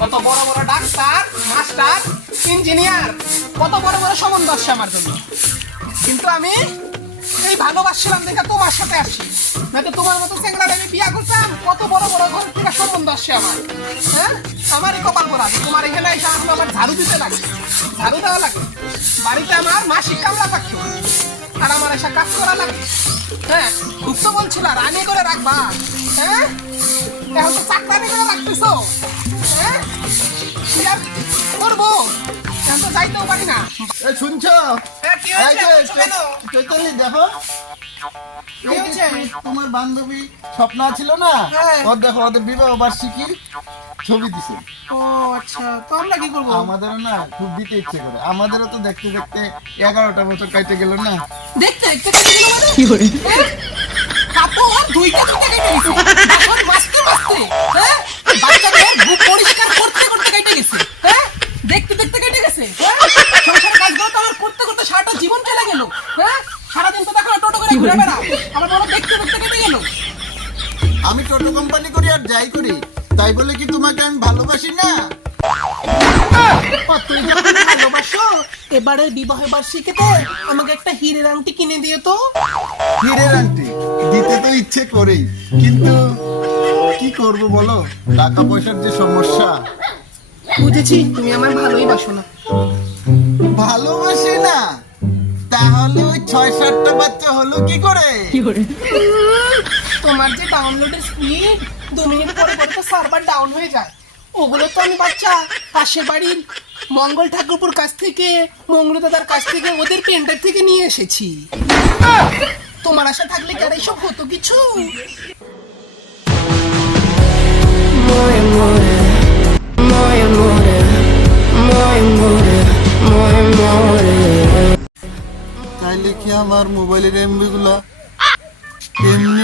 কত বড় বড় ডাক্তার, মাস্টার, ইঞ্জিনিয়ার, কত বড় বড় সম্বন্ধ আসছে আমার জন্য। কিন্তু আমি এই ভালোবাসছিলাম দেখে তোমার সাথে আসছি নয়তো তোমার মতো চেংড়ারে আমি বিয়া করতাম, কত বড় বড় ঘর থেকে সম্বন্ধ আসছে আমার। হ্যাঁ? আমারই কপাল পরা তোমার এখানে এসে এখন আমার ঝাড়ু দিতে লাগে। ঝাড়ু দেওয়া লাগে। বাড়িতে আমার মাসিক কামলা থাকতো। আর আমার এসে কাজ করা লাগে। হ্যাঁ? খুব তো বলছিল, রানি করে রাখবা। হ্যাঁ? এখন তো চাকরানি করে রাখতেছো। শুনছো? এই যে, চৈতালি দেখো। কি এই যে হয়েছে? তোমার বান্ধবী স্বপ্না ছিল না? হ্যাঁ। ওর দেখো ওদের বিবাহ বার্ষিকী ছবি দিছে। ও আচ্ছা। তো আমরা কি করব? আমাদেরও না খুব দিতে ইচ্ছে করে। আমাদেরও তো দেখতে দেখতে এগারোটা বছর কাটে গেল না? দেখতে দেখতে কেটে গেল মানে? কি করে কাপড় দুইটা দুইটা কেটে গেছে মাজতে মাজতে হ্যাঁ বাচ্চাদের বুক পরিষ্কার করতে করতে কেটে গেছে হ্যাঁ দেখতে দেখতে কেটে গেছে হ্যাঁ সংসারের কাজগুলো তো আমার করতে করতে সারাটা জীবন চলে গেল হ্যাঁ? সারাদিন তো দেখো টোটো করে ঘুরে বেড়াও আমার বড় দেখতে দেখতে কেটে গেল। আমি টোটো কোম্পানি করি আর যাই করি। তাই বলে কি তোমাকে আমি ভালোবাসি না? তুই যখন ভালোবাসো এবারের বিবাহ বার্ষিকীতে আমাকে একটা হিরের আংটি কিনে দিও তো। হিরের আংটি? দিতে তো ইচ্ছে করেই। কিন্তু কি করব বলো? টাকা পয়সার যে সমস্যা। বুঝেছি তুমি আমার ভালোই বাসো না। তাহলে ওই ছয় সাতটা বাচ্চা হলো কি করে? তোমার যে ডাউনলোডের স্পিড দু মিনিট পরে পরে তো সার্ভার ডাউন হয়ে যায়। ওগুলো তো আমি বাচ্চা পাশের বাড়ির মঙ্গল ঠাকুরপুর কাছ থেকে মঙ্গল দাদার কাছ থেকে ওদের পেন্টার থেকে নিয়ে এসেছি। তোমার আশা থাকলে কি আর এইসব হতো কিছু? তাইলে কি আমার মোবাইলের এমবি গুলা। এমনি